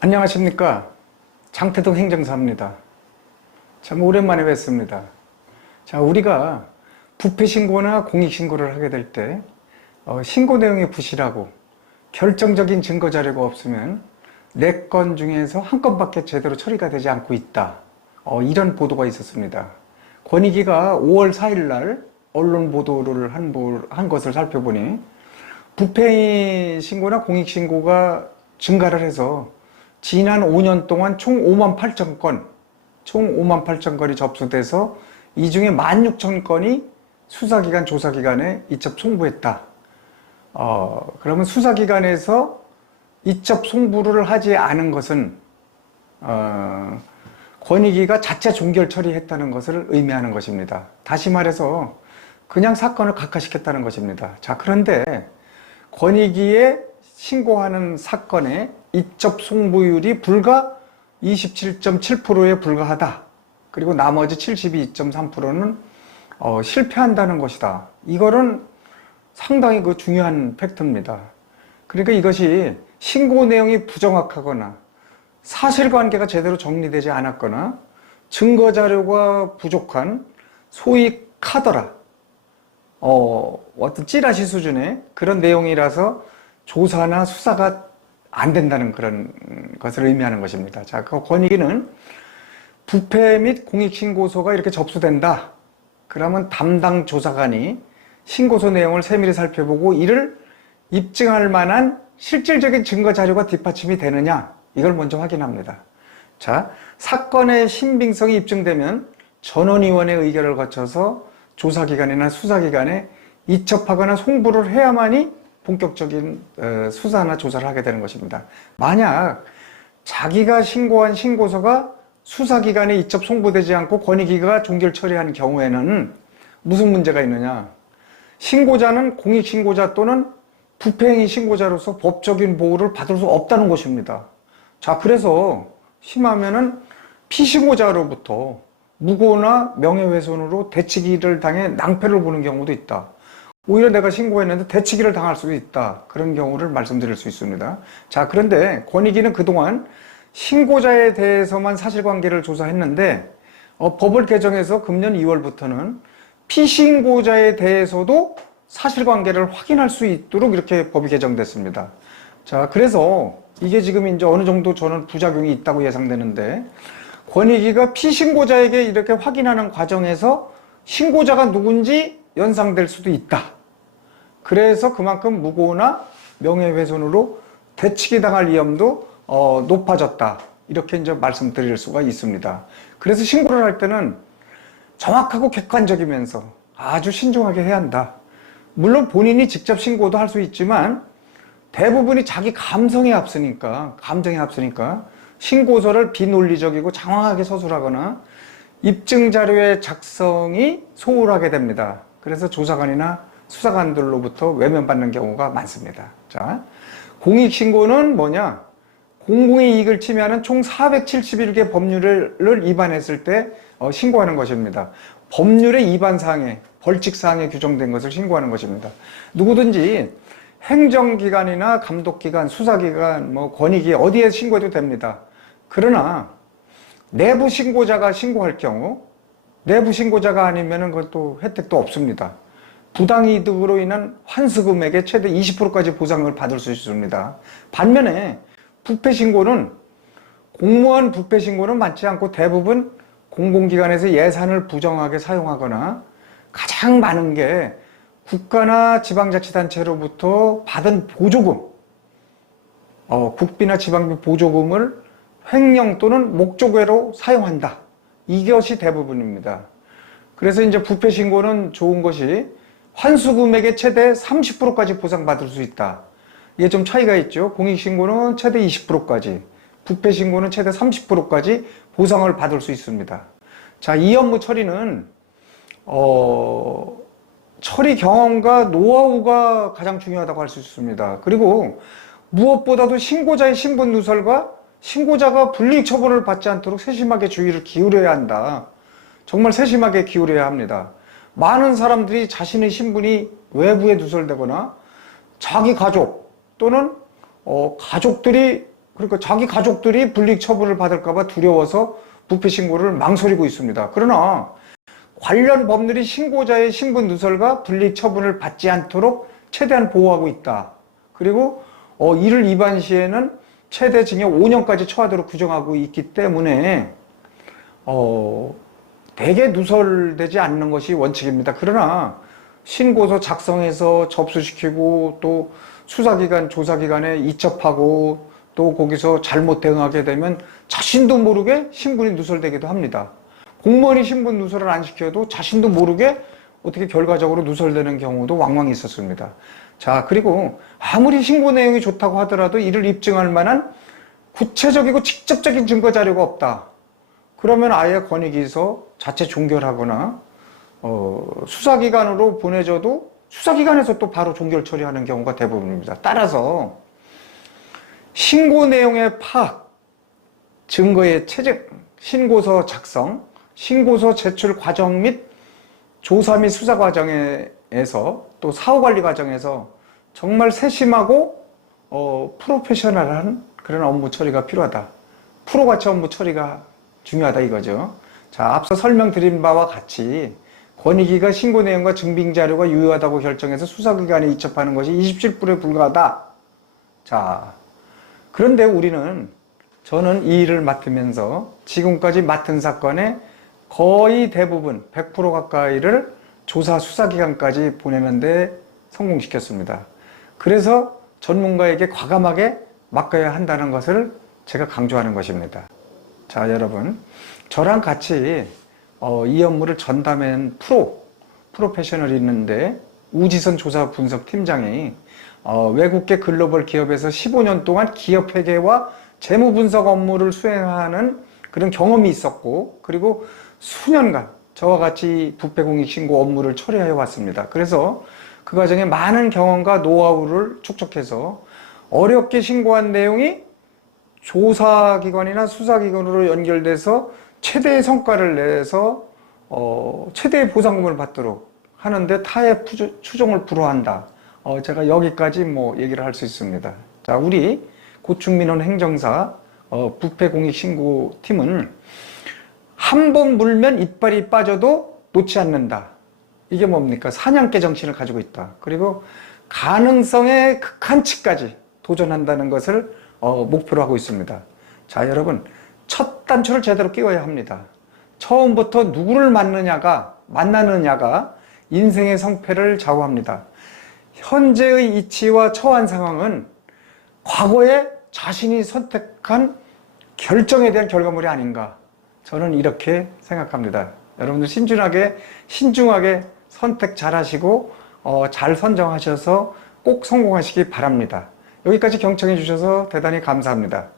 안녕하십니까. 장태동 행정사입니다. 참 오랜만에 뵙습니다. 자, 우리가 부패신고나 공익신고를 하게 될 때 신고 내용이 부실하고 결정적인 증거 자료가 없으면 4건 중에서 1건밖에 제대로 처리가 되지 않고 있다. 이런 보도가 있었습니다. 권익위가 5월 4일 날 언론 보도를 한 것을 살펴보니 부패 신고나 공익 신고가 증가를 해서 지난 5년 동안 총 5만 8천 건, 총 5만 8천 건이 접수돼서 이 중에 16,000건이 수사기관, 조사기관에 이첩 송부했다. 그러면 수사기관에서 이첩 송부를 하지 않은 것은 권익위가 자체 종결 처리했다는 것을 의미하는 것입니다. 다시 말해서 그냥 사건을 각하시켰다는 것입니다. 자, 그런데 권익위에 신고하는 사건의 이첩 송부율이 불과 27.7%에 불과하다. 그리고 나머지 72.3%는 실패한다는 것이다. 이거는 상당히 중요한 팩트입니다. 그러니까 이것이 신고 내용이 부정확하거나 사실관계가 제대로 정리되지 않았거나 증거 자료가 부족한 소위 카더라, 어떤 찌라시 수준의 그런 내용이라서 조사나 수사가 안 된다는 그런 것을 의미하는 것입니다. 자, 그 권익위는 부패 및 공익신고서가 이렇게 접수된다. 그러면 담당 조사관이 신고서 내용을 세밀히 살펴보고 이를 입증할 만한 실질적인 증거 자료가 뒷받침이 되느냐, 이걸 먼저 확인합니다. 자, 사건의 신빙성이 입증되면 전원위원회 의결을 거쳐서 조사기관이나 수사기관에 이첩하거나 송부를 해야만이 본격적인 수사나 조사를 하게 되는 것입니다. 만약 자기가 신고한 신고서가 수사기관에 이첩 송부되지 않고 권익위가 종결 처리한 경우에는 무슨 문제가 있느냐? 신고자는 공익신고자 또는 부패행위 신고자로서 법적인 보호를 받을 수 없다는 것입니다. 자, 그래서 심하면은 피신고자로부터 무고나 명예훼손으로 대치기를 당해 낭패를 보는 경우도 있다. 오히려 내가 신고했는데 대치기를 당할 수도 있다. 그런 경우를 말씀드릴 수 있습니다. 자, 그런데 권익위는 그동안 신고자에 대해서만 사실관계를 조사했는데 법을 개정해서 금년 2월부터는 피신고자에 대해서도 사실관계를 확인할 수 있도록 이렇게 법이 개정됐습니다. 자, 그래서 이게 지금 이제 어느 정도 저는 부작용이 있다고 예상되는데 권익위가 피신고자에게 이렇게 확인하는 과정에서 신고자가 누군지 연상될 수도 있다. 그래서 그만큼 무고나 명예훼손으로 대치기 당할 위험도 높아졌다. 이렇게 이제 말씀드릴 수가 있습니다. 그래서 신고를 할 때는 정확하고 객관적이면서 아주 신중하게 해야 한다. 물론 본인이 직접 신고도 할 수 있지만 대부분이 자기 감성에 앞서니까 신고서를 비논리적이고 장황하게 서술하거나 입증 자료의 작성이 소홀하게 됩니다. 그래서 조사관이나 수사관들로부터 외면받는 경우가 많습니다. 자, 공익신고는 뭐냐? 공공의 이익을 침해하는 총 471개 법률을 위반했을 때 신고하는 것입니다. 법률의 위반사항에, 벌칙사항에 규정된 것을 신고하는 것입니다. 누구든지 행정기관이나 감독기관, 수사기관, 권익위 어디에 신고해도 됩니다. 그러나 내부 신고자가 신고할 경우 내부 신고자가 아니면 그것도 혜택도 없습니다. 부당이득으로 인한 환수금액의 최대 20%까지 보상을 받을 수 있습니다. 반면에 부패신고는 공무원 부패신고는 많지 않고 대부분 공공기관에서 예산을 부정하게 사용하거나 가장 많은 게 국가나 지방자치단체로부터 받은 보조금, 국비나 지방비 보조금을 횡령 또는 목적외로 사용한다. 이것이 대부분입니다. 그래서 이제 부패신고는 좋은 것이 환수금액의 최대 30%까지 보상받을 수 있다. 이게 좀 차이가 있죠. 공익신고는 최대 20%까지, 부패신고는 최대 30%까지 보상을 받을 수 있습니다. 자, 이 업무 처리는 처리 경험과 노하우가 가장 중요하다고 할 수 있습니다. 그리고 무엇보다도 신고자의 신분 누설과 신고자가 불이익 처벌을 받지 않도록 세심하게 주의를 기울여야 한다. 정말 세심하게 기울여야 합니다. 많은 사람들이 자신의 신분이 외부에 누설되거나 자기 가족 또는 가족들이 그러니까 자기 가족들이 불이익 처분을 받을까봐 두려워서 부패 신고를 망설이고 있습니다. 그러나 관련 법률이 신고자의 신분 누설과 불이익 처분을 받지 않도록 최대한 보호하고 있다. 그리고 이를 위반 시에는 최대 징역 5년까지 처하도록 규정하고 있기 때문에 대개 누설되지 않는 것이 원칙입니다. 그러나 신고서 작성해서 접수시키고 또 수사기관, 조사기관에 이첩하고 또 거기서 잘못 대응하게 되면 자신도 모르게 신분이 누설되기도 합니다. 공무원이 신분 누설을 안 시켜도 자신도 모르게 어떻게 결과적으로 누설되는 경우도 왕왕 있었습니다. 자, 그리고 아무리 신고 내용이 좋다고 하더라도 이를 입증할 만한 구체적이고 직접적인 증거 자료가 없다. 그러면 아예 권익위에서 자체 종결하거나 수사기관으로 보내줘도 수사기관에서 또 바로 종결 처리하는 경우가 대부분입니다. 따라서 신고 내용의 파악, 증거의 채증, 신고서 작성, 신고서 제출 과정 및 조사 및 수사 과정에서 또 사후 관리 과정에서 정말 세심하고 프로페셔널한 그런 업무 처리가 필요하다. 프로같이 업무 처리가 중요하다 이거죠. 자, 앞서 설명드린 바와 같이 권익위가 신고 내용과 증빙 자료가 유효하다고 결정해서 수사기관에 이첩하는 것이 27%에 불과하다. 자, 그런데 저는 이 일을 맡으면서 지금까지 맡은 사건의 거의 대부분 100% 가까이를 조사 수사기관까지 보내는데 성공시켰습니다. 그래서 전문가에게 과감하게 맡겨야 한다는 것을 제가 강조하는 것입니다. 자, 여러분, 저랑 같이 이 업무를 전담한 프로페셔널이 있는데 우지선 조사 분석 팀장이 외국계 글로벌 기업에서 15년 동안 기업 회계와 재무 분석 업무를 수행하는 그런 경험이 있었고, 그리고 수년간 저와 같이 부패 공익 신고 업무를 처리해 왔습니다. 그래서 그 과정에 많은 경험과 노하우를 축적해서 어렵게 신고한 내용이 조사기관이나 수사기관으로 연결돼서 최대의 성과를 내서 최대의 보상금을 받도록 하는데 타의 추종을 불허한다. 제가 여기까지 얘기를 할 수 있습니다. 자, 우리 고충민원 행정사 부패 공익 신고 팀은 한 번 물면 이빨이 빠져도 놓지 않는다. 이게 뭡니까? 사냥개 정신을 가지고 있다. 그리고 가능성의 극한치까지 도전한다는 것을 목표로 하고 있습니다. 자, 여러분, 첫 단추를 제대로 끼워야 합니다. 처음부터 누구를 만나느냐가 인생의 성패를 좌우합니다. 현재의 이치와 처한 상황은 과거에 자신이 선택한 결정에 대한 결과물이 아닌가. 저는 이렇게 생각합니다. 여러분들 신중하게 선택 잘 하시고 잘 선정하셔서 꼭 성공하시기 바랍니다. 여기까지 경청해 주셔서 대단히 감사합니다.